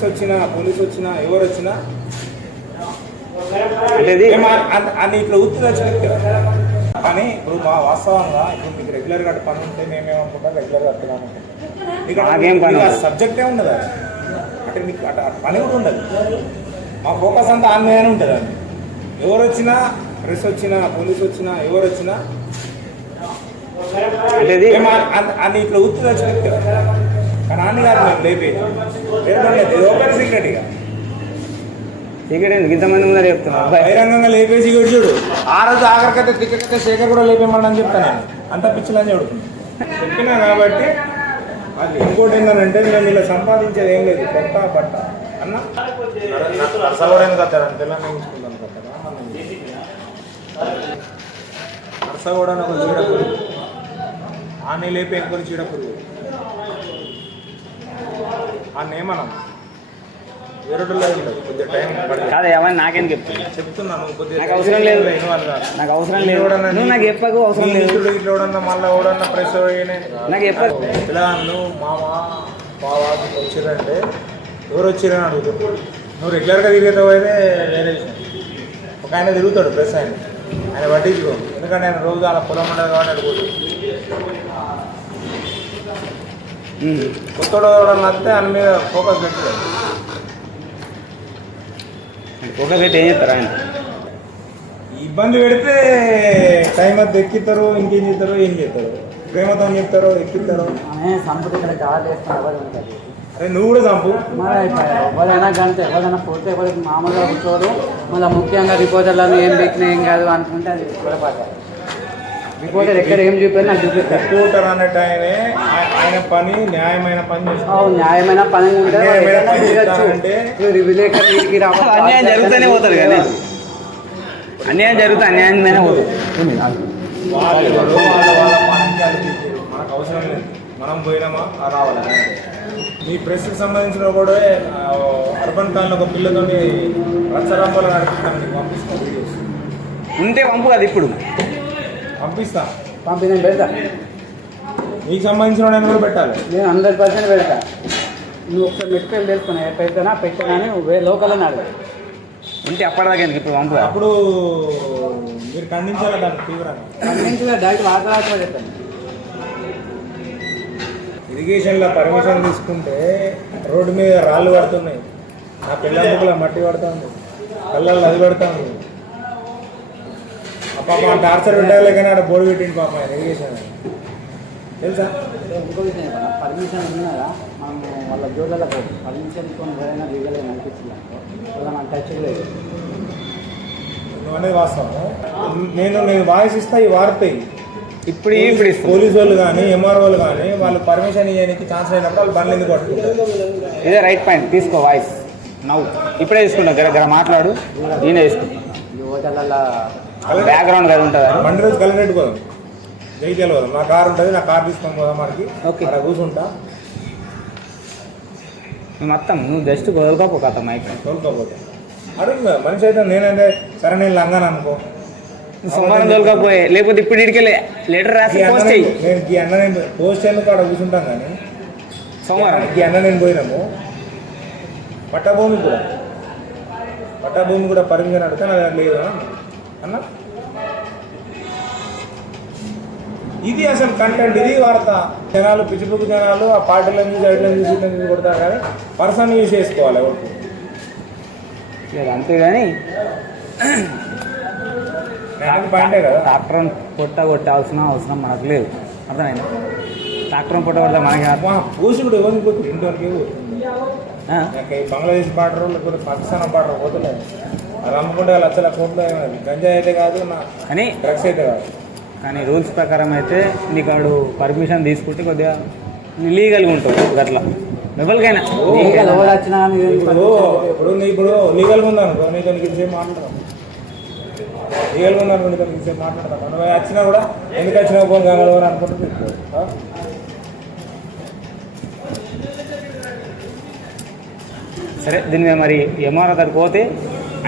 Press వచ్చినా police వచ్చినా ఎవరు వచ్చినా అని ఇట్లా ఉత్తి వచ్చిన కానీ ఇప్పుడు మా వాస్తవంగా ఇప్పుడు మీకు రెగ్యులర్గా పని ఉంటే మేమేమనుకుంటాం రెగ్యులర్గా అట్లా ఇక్కడ సబ్జెక్టే ఉండదు అంటే మీకు అట్లా పని కూడా ఉండదు. మా ఫోకస్ అంతా ఆన్ మీదనే ఉంటుంది. అది ఎవరు వచ్చినా ప్రెస్ వచ్చినా పోలీసు వచ్చినా ఎవరు వచ్చినా అని ఇట్లా ఉత్తి వచ్చిన కానీ అన్ని కాదు మేము లేపేది ఒకటి సీక్రెట్ ఇక సీక్రెట్ ఎందుకు ఇంతమంది ముందర చెప్తున్నా బహిరంగంగా లేపేసి చూడు. ఆ రోజు ఆఖరికైతే తిక్కకైతే శేఖర్ కూడా లేపేమని అని చెప్తాను నేను. అంత పిచ్చిలని చెడుతున్నాను చెప్పినా కాబట్టి. అది ఇంకోటి ఏంటంటే మేము ఇలా సంపాదించేది ఏం లేదు కొత్త బట్ట అన్న నర్సగూడని కట్టారు తెలంగాణ తీసుకుంటాను కట్టారా నర్సగూడని ఒక చీడ పురుగు ఆన్ని లేపి ఎక్కువ చీడ పురుగు ఆ నేమనం కాదు ఏమని నాకేం చెప్తున్నాను. నాకు అవసరం లేదు, నాకు అవసరం లేదు, నాకు చెప్పకు అవసరం లేదు. మళ్ళీ ఎవడన్నా ప్రెస్ నాకు చెప్పదు. పిల్లలు మామ బావ వచ్చిరంటే ఎవరు వచ్చిరని అడుగుతారు. నువ్వు రెగ్యులర్గా తిరిగేతావు అయితే వేరే విషయం. ఒక ఆయన తిరుగుతాడు ప్రెస్ ఆయన పట్టించుకో. ఎందుకంటే ఆయన రోజు అలా పొలం ఉండదు కాబట్టి అడుగుతాడు. కొత్తోడు ఎవడన్నా వస్తే ఆయన మీద ఫోకస్ పెట్టాడు. ఫోకస్ పెట్టి ఏం చేస్తారు ఆయన ఇబ్బంది పెడితే టైం అది ఎక్కిస్తారు. ఇంకేం చేస్తారు ఏం చేస్తారు ప్రేమతో చెప్తారు ఎక్కిస్తారు. అరే నువ్వు కూడా చంపు ఎవరైనా కంటే ఎవరైనా పోతే ఎవరికి మామూలుగా కూర్చోరు. మళ్ళీ ముఖ్యంగా రిపోర్టర్లను ఏం పెట్టినా ఏం కాదు అనుకుంటే అది పొరపాటు. రిపోర్టర్ ఎక్కడ ఏం చూపారు నాకు చూపిస్తారు. రిపోర్టర్ అన్నట్టు ఆయన పని న్యాయమైన పని చేస్తారు. న్యాయమైన పని ఉంటే విలేకరులకి రావాలి. అన్యాయం జరుగుతూనే పోతుంది కానీ అన్యాయం జరుగుతుంది అన్యాయమైనా పోతుంది. మనకు అవసరం లేదు. మనం పోయినామా రావాలి. మీ ప్రెస్కి సంబంధించిన కూడా అర్బన్ కాలనీ ఒక పిల్లతో రచ్చరంపాలు నడిపిస్తాను. నీకు పంపిస్తాను వీడియోస్ ఉంటే పంపు కదా ఇప్పుడు పంపిస్తా. నేను పెడతా. నీకు సంబంధించిన కూడా పెట్టాలి. నేను 100% పెడతా. నువ్వు ఒకసారి మెట్టుకెళ్ళి తెలుసుకున్నా పెడతానా పెట్టానా అని లోకల్ అని అడగదు. ఉంటే అప్పటిదాకా ఇప్పుడు పంపు. అప్పుడు మీరు ఖండించాలి దాన్ని తీవ్రంగా. ఖండించగా డైరెక్ట్ వార్తలు చెప్తాను. ఇరిగేషన్లో పర్మిషన్ తీసుకుంటే రోడ్డు మీద రాళ్ళు పడుతున్నాయి. నా పిల్లల మట్టి పడుతుంది, కళ్ళల్లో అది పడుతుంది. ఆ పాప టార్చర్ ఉండాలి కానీ ఆడ బోర్డు పెట్టింది పాప ఇరిగేషన్ తెలుసా. ఇంకో విషయం చెప్పాలి. పర్మిషన్ ఉన్నారా మనం వాళ్ళ జోళ్ళకు పర్మిషన్ కొన్ని ఎవరైనా లీగల్గా నడిపించాలనుకో వాళ్ళ మన టచ్ లేదు. నువ్వు అనేది వాస్తవం. నేను వాయిస్ ఇస్తా ఈ వార్త ఇప్పుడు పోలీసు వాళ్ళు కానీ ఎంఆర్ఓ వాళ్ళు కానీ వాళ్ళు పర్మిషన్ ఇవ్వడానికి ఛాన్స్ అయినప్పుడు వాళ్ళు బండ్లు ఎందుకు పట్టుకుంటారు. ఇదే రైట్ పాయింట్. తీసుకో వాయిస్ నవ్వు ఇప్పుడే తీసుకుంటా. గర మాట్లాడు. నేనే తీసుకుంటా. బ్యాక్గ్రౌండ్ కదా ఉంటుంది. బండి రోజు కలెక్టరేట్ పోదాం, జైత్యాలు పోదాం. నా కారు ఉంటుంది, నా కారు తీసుకొని పోదాం. మనకి అక్కడ కూర్చుంటా. మొత్తం నువ్వు జస్ట్ కోలుకోపో కథ మైక్ తోలుకోపోతే అడుగు మనిషి అయితే. నేనంటే సరే నేను లంగాను అనుకో సోమవారం తోలుకపోయే లేకపోతే ఇప్పుడు ఇడికెళ్ళి లెటర్ రాసి పోస్ట్ చేయి. నేను ఈ అన్న నేను పోస్ట్ ఎందుకు అక్కడ కూర్చుంటాం కానీ సోమవారం ఈ అన్న నేను పోయినాము. పట్టభూమి కూడా పర్మిషన్ అడిగితే నా దగ్గర లేదు అన్న. ఇది అసలు కంటెంట్, ఇది వార్త. జనాలు పిచ్చిపుక్కు జనాలు ఆ పార్టీల నుంచి ఐట్ల నుంచి ఇట్ల నుంచి కొడతారు కానీ పర్సన్ యూజ్ చేసుకోవాలి ఎవరికి లేదు. అంతేగాని పాయింటే కదా. ట్రాక్టర్ కొట్టాల్సిన అవసరం మనకు లేదు. అర్థమైంది. ట్రాక్టర్ కొట్టకూడదా మనకి పూసి కూడా ఎవరికి పోతుంది ఇంటివరకు బంగ్లాదేశ్ బార్డర్ లేకపోతే పాకిస్తాన్ బార్డర్ పోతలేదు. అది అమ్ముకుంటే లక్షల కోట్లు గంజాయి అయితే కాదు, కానీ డ్రగ్స్ అయితే కాదు. కానీ రూల్స్ ప్రకారం అయితే నీకు వాడు పర్మిషన్ తీసుకుంటే కొద్దిగా లీగల్గా ఉంటుంది. అట్లా ఎవరికైనా ఇప్పుడు లీగల్గా ఉందనుకో నీకు ఇంతసేపు మాట్లాడతాం. లీగల్గా ఉందనుకో నీకు ఇంతసేపు మాట్లాడతాం. నువ్వు వచ్చినా కూడా ఎందుకు వచ్చినా ఫోన్ కాగలవని అనుకుంటుంది. సరే దీని మీద మరి ఎంఆర్ఓ దగ్గరికి పోతే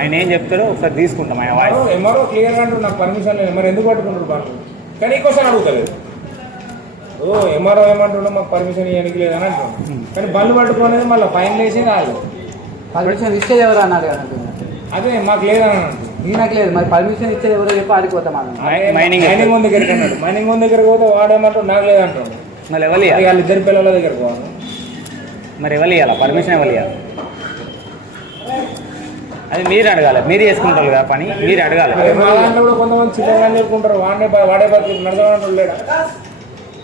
ఆయన ఏం చెప్తాడో ఒకసారి తీసుకుంటాం. ఆయన వాయిస్ ఎంఆర్ఓ క్లియర్గా అంటారు నాకు పర్మిషన్ లేదు. మరి ఎందుకు పట్టుకుంటారు బండ్లు? కానీ ఇంకోసారి అడుగుతలేదు. ఎంఆర్ఓ ఏమంటుండో మాకు పర్మిషన్ ఇవ్వడానికి లేదని అంటున్నాం. కానీ బండ్లు పట్టుకోనేది మళ్ళీ ఫైన్ వేసి రాదు. పర్మిషన్ ఇచ్చేది ఎవరు అన్నారు కదా అదే మాకు లేదని అంటుంది. ఈయనకు లేదు మరి పర్మిషన్ ఇచ్చేది ఎవరో చెప్పి ఆడిపోతాం మనం మైనింగ్ మైనింగ్ ఓన్ దగ్గరికి అన్నాడు. మైనింగ్ ఓన్ దగ్గరికి పోతే వాడేమంటాడు నాకు లేదంటాడు. మళ్ళీ ఎవరు అది వాళ్ళ ఇద్దరు పిల్లల దగ్గర పోవాలి. మరి ఎవరు ఇవ్వాలి పర్మిషన్ ఎవరు ఇవ్వాలి? అది మీరు అడగాలి, మీరు చేసుకుంటారు కదా పని, మీరు అడగాలి. మా దాంట్లో కూడా కొంతమంది చిన్నగా చెప్పుకుంటారు వాడే బతికి నడచడం లేడా